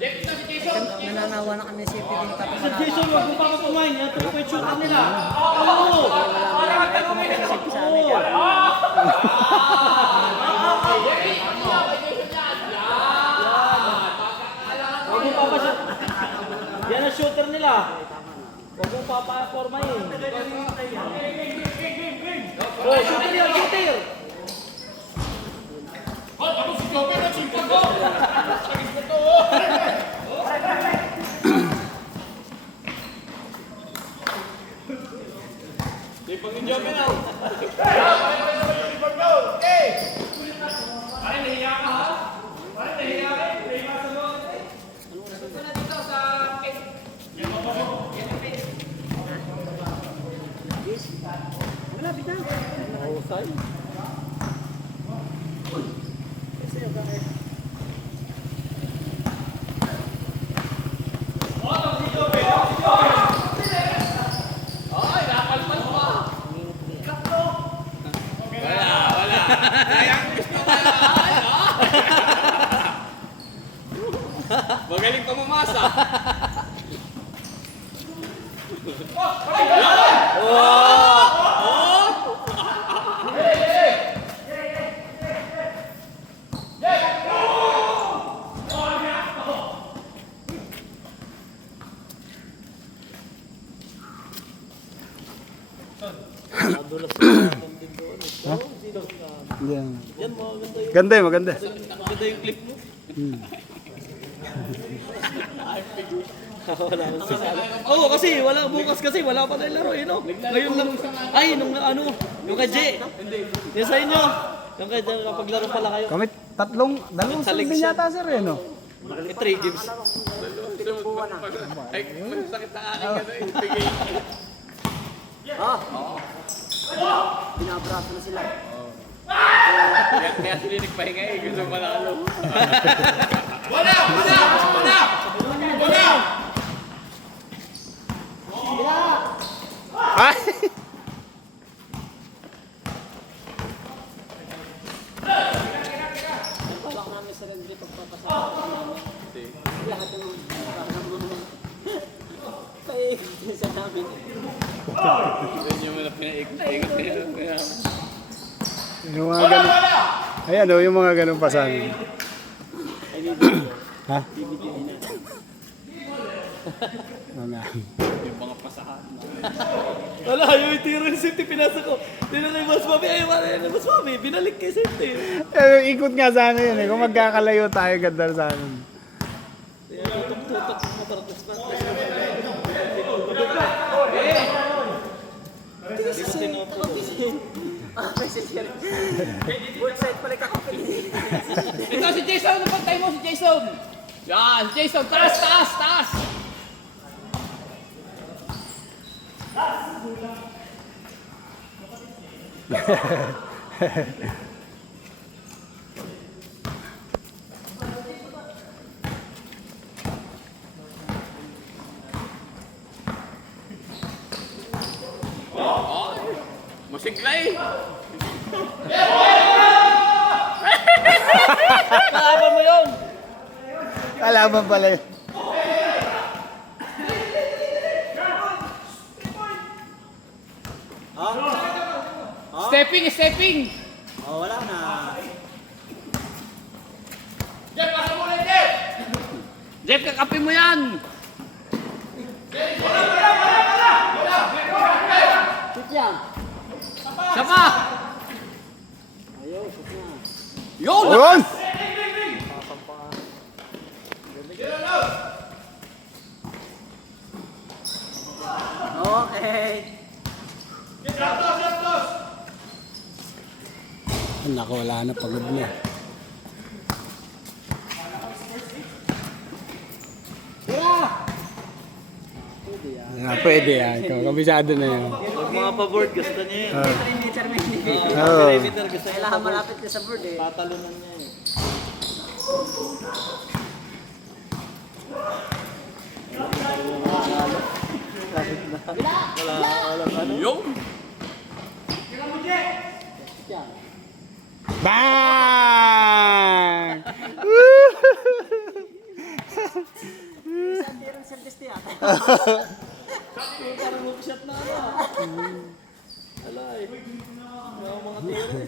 Nananawa na kami si Piding Tato. Sa Jason, huwag mo papapumain. Yan, 3-point shooter nila. Oo! Huwag mo papasya. Yan ang shooter nila. Huwag mo papapormain. Oh, shooter yan, shooter! Malapit na. Magaling ka mamasa. Ganda yun, maganda. Maganda yung clip mo. Oo, kasi wala bukas kasi wala pa tayong laro eh, no? Ngayon lang. Ay, nung ano, yung kay Jay. Yung sa inyo. Yung kay Jay, kapaglaro pala kayo. Kami dalawang sundin yata sir eh, no? 3 games. Ay, masakit na aking ano eh. Bigay. Binabraso na sila. Kaya sila nagpahinga eh. Gusto manalo. Ay! Balak namin sa Rendri pagpapasama namin. Lahat ng paikot sa namin. Yun yung mga pinaikot nila. Yung mga ganun. Ayan o, yung mga ganun pasan. Ha? Mga. Yung mga pasahan. Wala, yung itiro yung safety pinasa ko. Tinanong kay Boss Mami, ay wala yan, Boss Mami, binalik kay safety. Ikot nga sana yun eh. Kung magkakalayo tayo, ganda sana. Kaya tutok-tutok yung motor ko sa Workside pala kakapili. Ito si Jason, ano pantay mo si Jason? Yan, Jason, taas, taas, taas! Masigla eh! Kalaban mo yun! Kalaban pala yun. Stepping, stepping! Oh, wala na. Jeff, kakapi mo yan! Shoot yan. Siya pa! Ayaw, shoot na. Yun! Ayun! Okay. Naku, wala na, pagod na. Pwede yan. Kabisado na yan. Pag mga pa-board, gusto niya yun. Perimeter may hindi. Oo. Perimeter, gusto niya. Kailangan malapit ka sa board eh. Tatalunan niya eh. Walang ano. Yung! Bang! Scientist yata. Parang mag-shot na ano. Wala eh. Wala akong mga tira eh.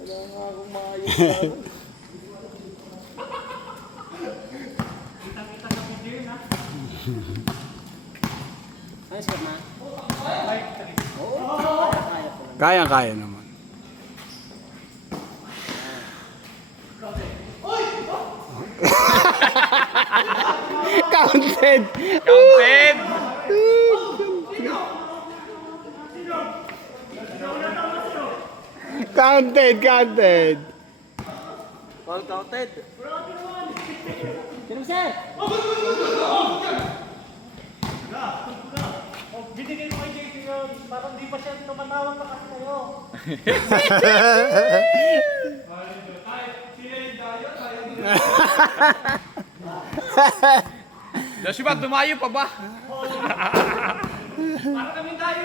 Wala nga akong maayos na ano. Ano score na? Kaya naman. Counted! Counted! Counted! Well counted. Sino sir? Binigay ko kay JT yun, parang di pa siya tumatawag pa kasi kayo. Joshua, dumayo pa ba? Para kami tayo.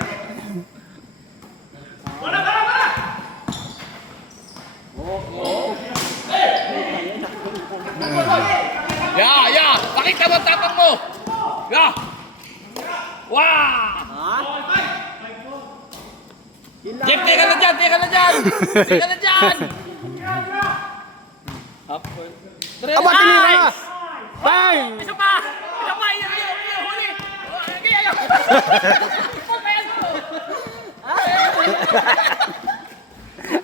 Ya! Pakita mo ang tapang mo! Ya! Wow! Jeff, teka na dyan! Teka na dyan! Teka na dyan! Half court. Aba, tinira na! Bang! Isa pa! Isa pa! Iyo! Huli! Okay, ayaw!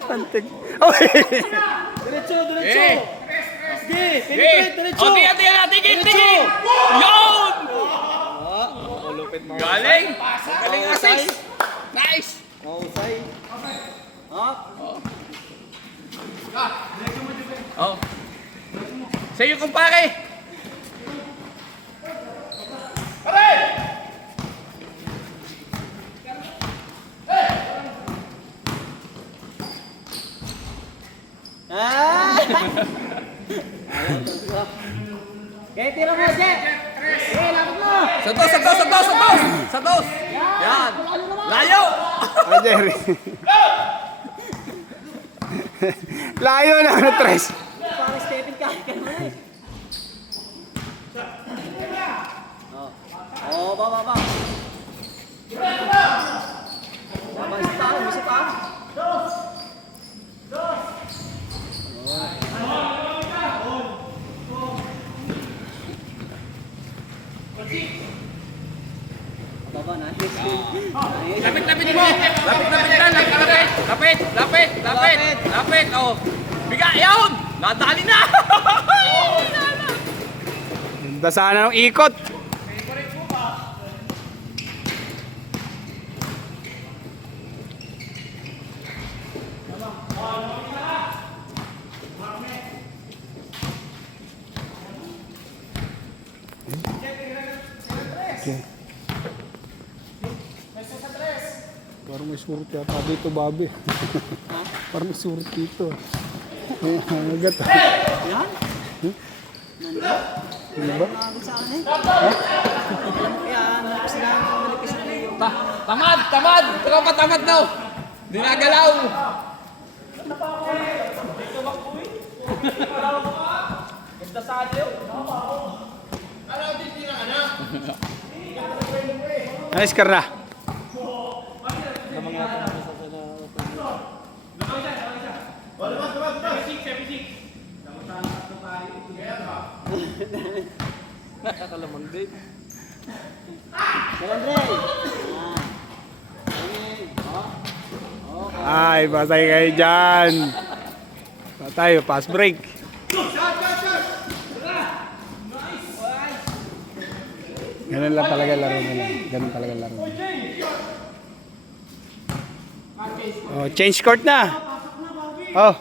Pantig. Oh, Diretso! Eh! Sige! Eh! Penetrate! Diretso! O, tingin! Tingin! Yun! Lupit mga Galing! Galing assist! Nice! mahusay. Oh. Sa'yo, kumpare! Okay, tira mo, Jeff. Okay, lapit mo. Sa dos! Yan! Layo! Ah, Jerry. Layo na ano, Tres. Parang Stephen Curry ka naman eh. Oh, baba. Baba, isa pa. Baba na. Lapit mo! Lapit! Oh! Biga! Yun! Nadali na! Ganda sana ng ikot. Okay. Parang may surut yata dito, Bobby. Parang may surut dito. Eh, hanagat. Yan? Ano ba? Nakagod sa akin eh. Yan, nalapis na. Nalapis na yung... Tamad! Tropa tamad daw! Dinagalaw! Nice karna. Nakalamang din. Ay, patay kayo dyan. Patay, pass break. Ganun lang talaga laro nila. Ganun talaga laro nila. Oh, change court na. Oh,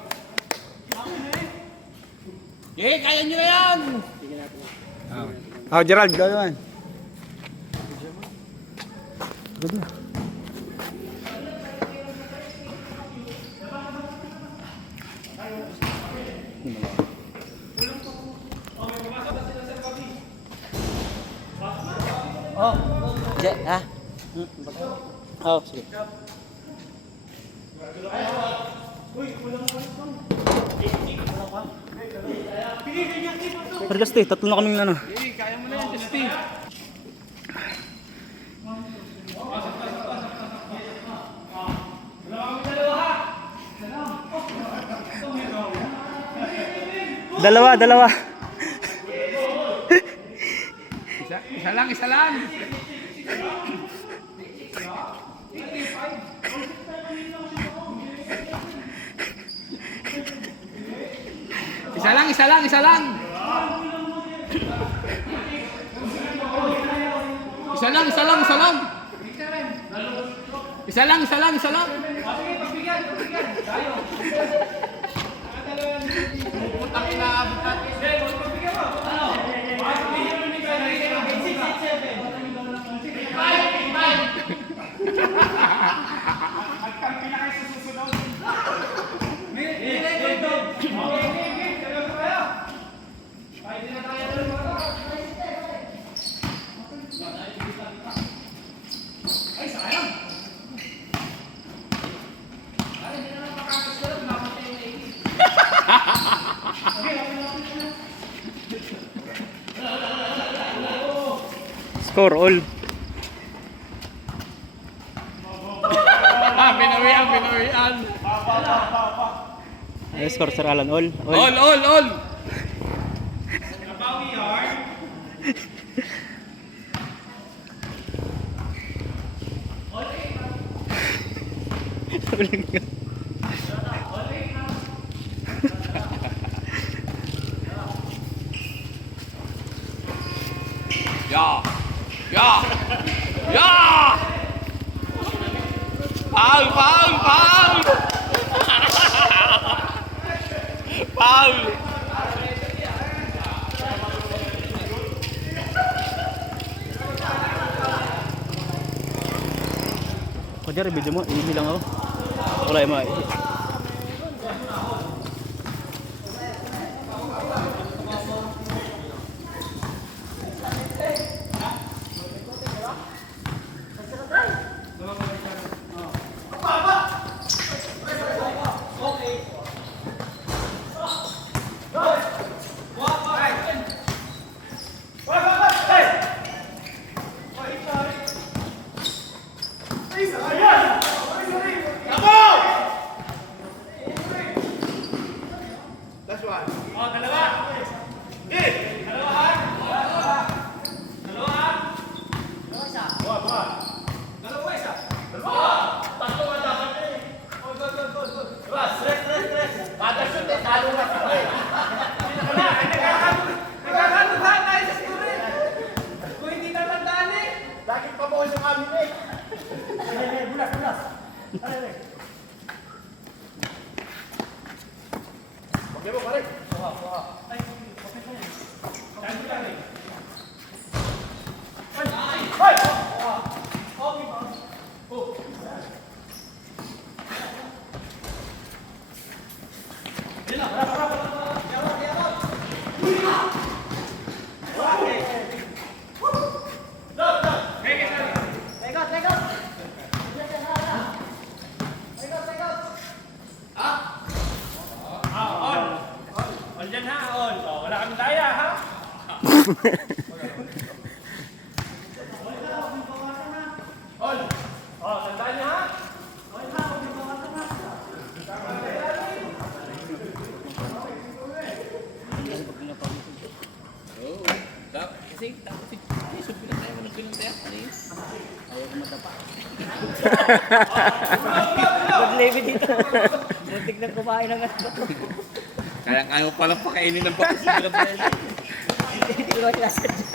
Eh, kaya nyo na yan! oh, Gerald, gawin man. Good na. Oh, sige. Pero Justy, tatlo na kaming ano. Eh, kaya mo na yan, Justy. Dalawa. Isa lang, isa lang. Isa lang. Isa lang. Isa lang, isa lang. Isa lang. Putang inaabot natin. Score all. Pinawian. Ano score Sir Alan? All. All. Ya. Foul. Kunyari video mo, ibilang ako. Wala yung mga. Pag-levy dito. Muntik na kumain ng ano. Kaya ayaw palang pakainin ng pakusigla. Hindi ko naman sinasadya.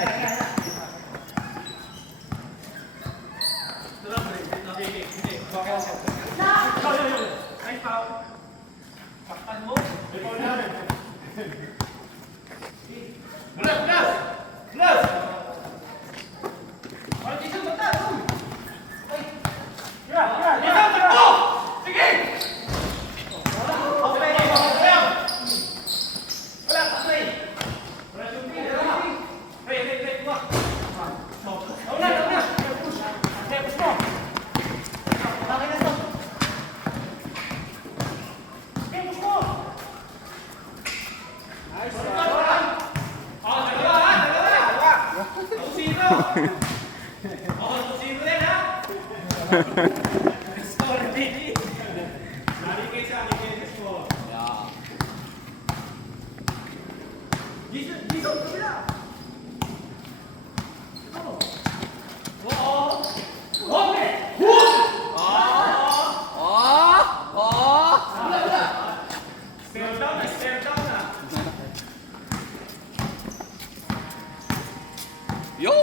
Yo!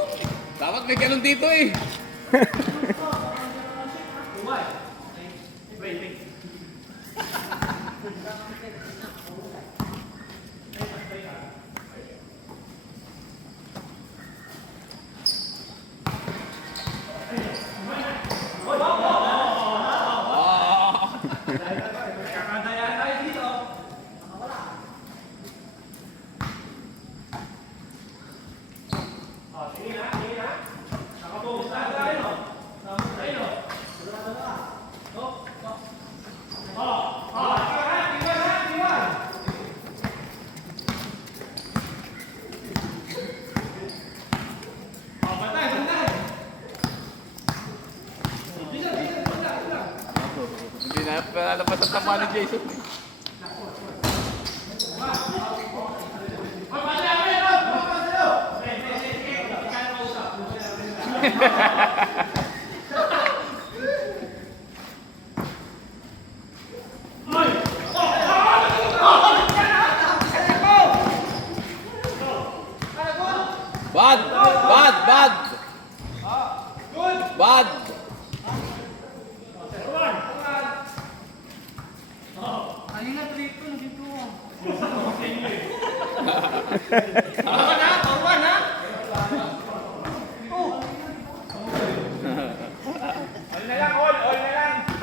Dapat may ganun dito eh. Hindi na palalapas ang tama ni Jason. Bad! Bad! Bad! Bad!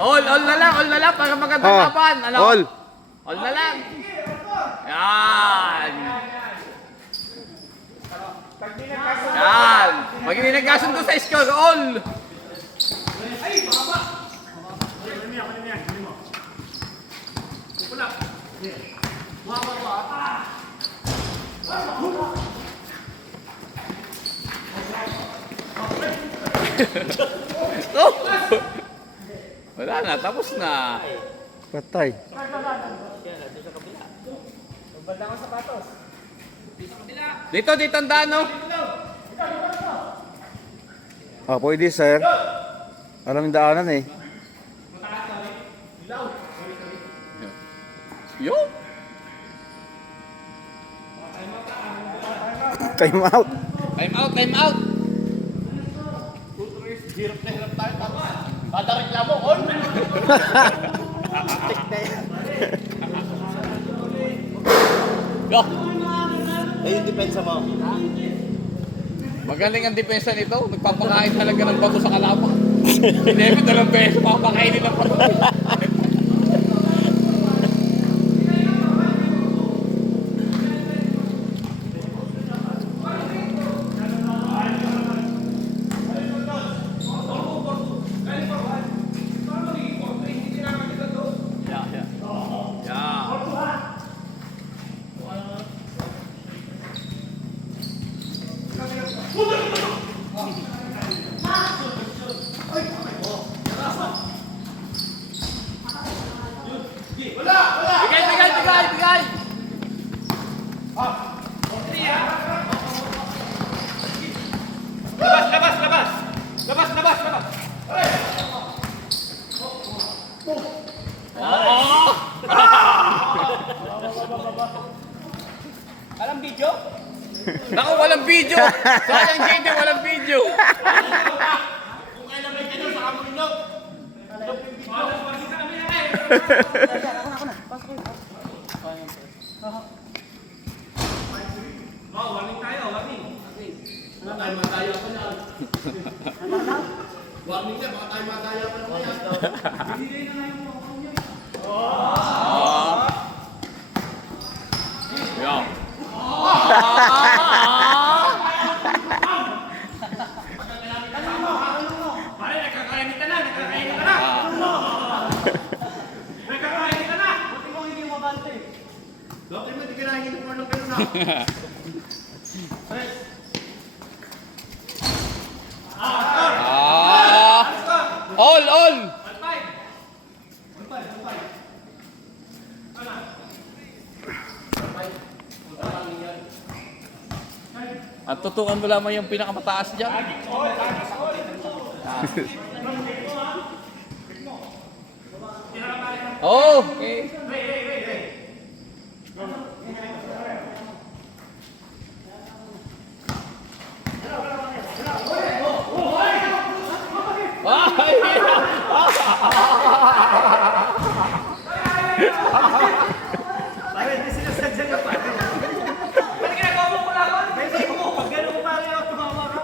All na lang para magandang laban. Ano? All na lang. Yan. Yan. Pag hindi nagkasundo sa score, all. Oh. Wala na, tapos na. Patay. Dito ang daan, no? Ah, pwede sir. Alam yung daanan eh. Yo. Time out. Time out, time out. Yo. Eh, yung depensa mo. Magaling ang depensa nito. Nagpapakain talaga ng bato sa kalaban. Hindi ko dalawang beses papakainin ng bato. Bigay! Alam video? Naku, walang video! Sayang JD, walang video! Kung kailan may ganun sa kamulog. Warning tayo, warning. Baka tayo mataya pa niyan. Warning niya, baka tayo mataya pa niyan. Yo. Pare, nakakainit ka na. Nakakainit ka na. Buti mo hindi mabante. Buti mo hindi ka nahingi ng porno pero na. All! At tutukan mo lamang yung pinakamataas dyan. Oh, okay. Pare, hindi sinasadya niya pare. Pare, ginagawa mo pala ako. Hindi mo. Pag gano'n mo pare ako, tumawa ka.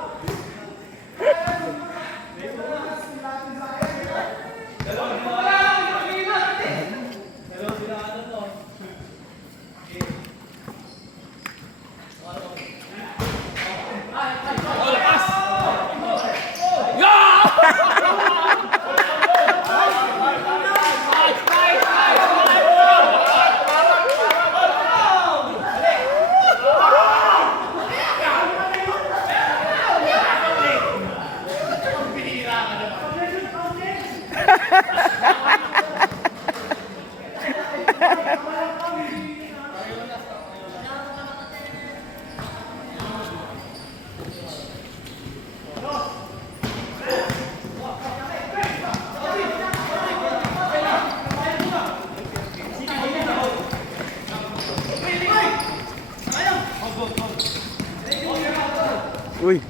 Uy.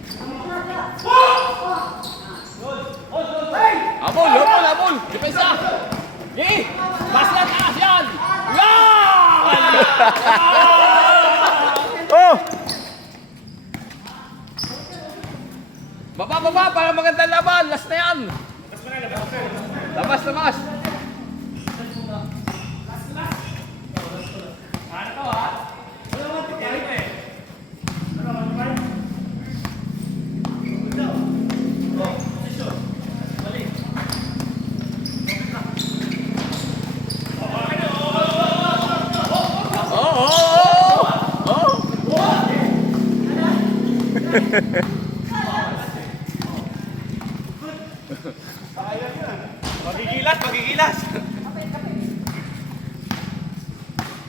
Abol, abol, abol! Depensa! Gi! Taas lang, taas yan! Yan! Oh! Baba, baba! Para magandang laban! Last na yan! Labas, labas! Magigilas, magigilas.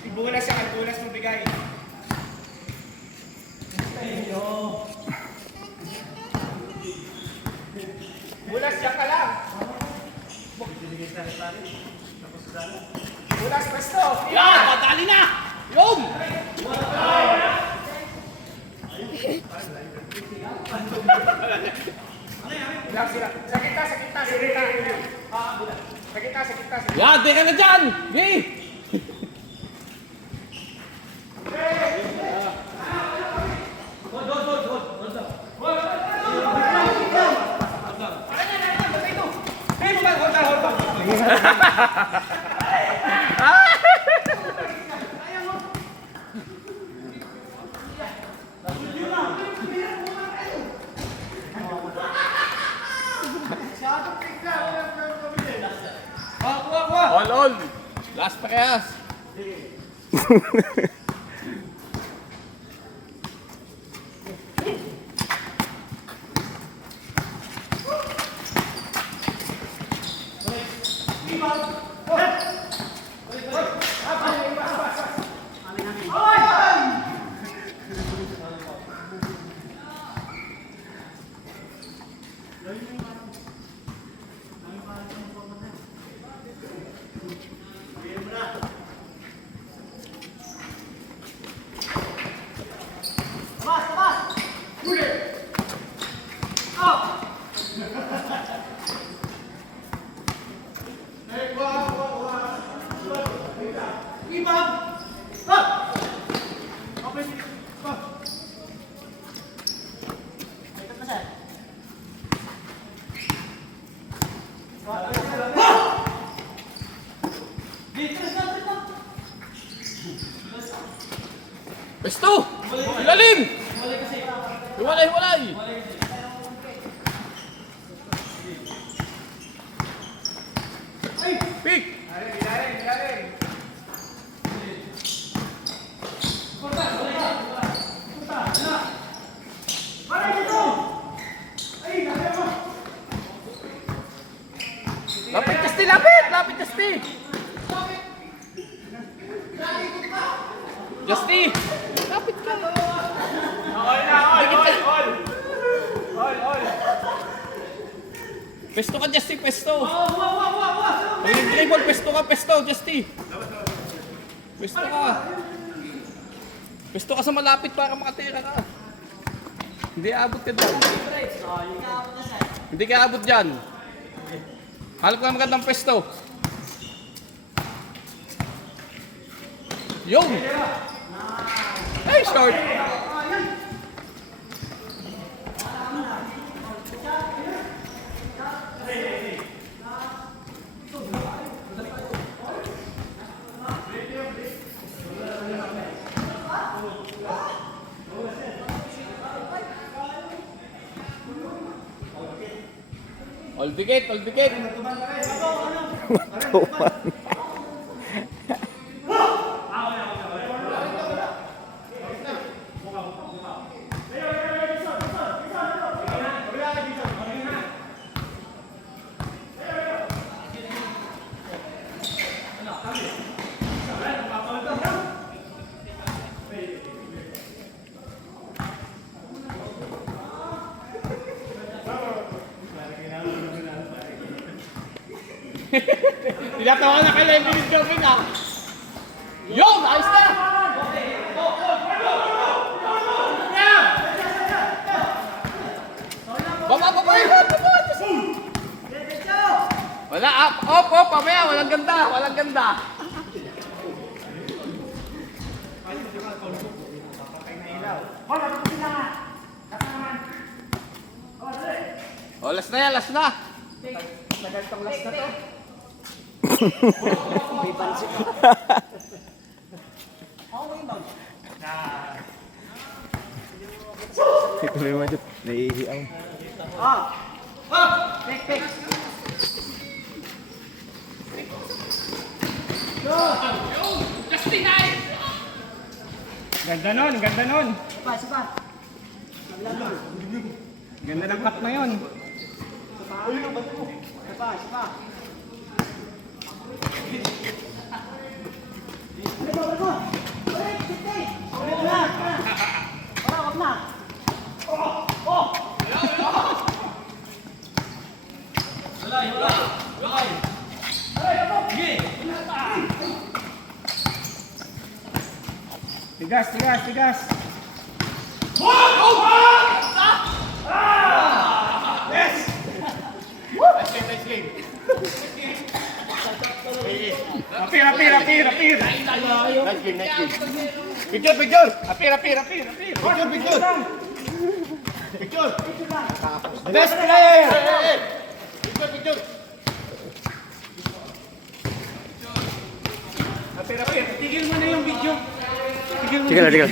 Ibulas siya, ibulas mo bigay. Bulas siya ka lang. Bulas, presto. Yan! Patali na! Yun! Sa kita, sa kita, sa kita. Sa kita, sa kita. Yan! Teka na dyan! Gi! All, all! Last parehas! Pesto! Ilalim! Hiwalay, hiwalay! Pick! Lapit, Justy! Lapit! Lapit, Justy! Justy! Lapit ka! Okay na, okay. Pesto ka, Justy, pesto. Pag nag-dribble, pesto, Justy. Pesto ka. Pesto ka sa malapit para makatira ka. Hindi aabot ka dyan. Hindi ka aabot dyan. Halap ka ng magandang pesto. Yung! Ay, short! All dikit, all dikit. Tinatawa na kay Lenny Gavin ah. Yun! Ayos na! Baba! Wala, op, pamaya, walang ganda. Oh, last na yan, last na. Ituloy mo dyan. Naiihiyaw. Ganda nun. Ganda ng cut na yun. Tigas. Apir. Picture! Picture. Best player. Apir. Tigil mo na yung video. Tigil na.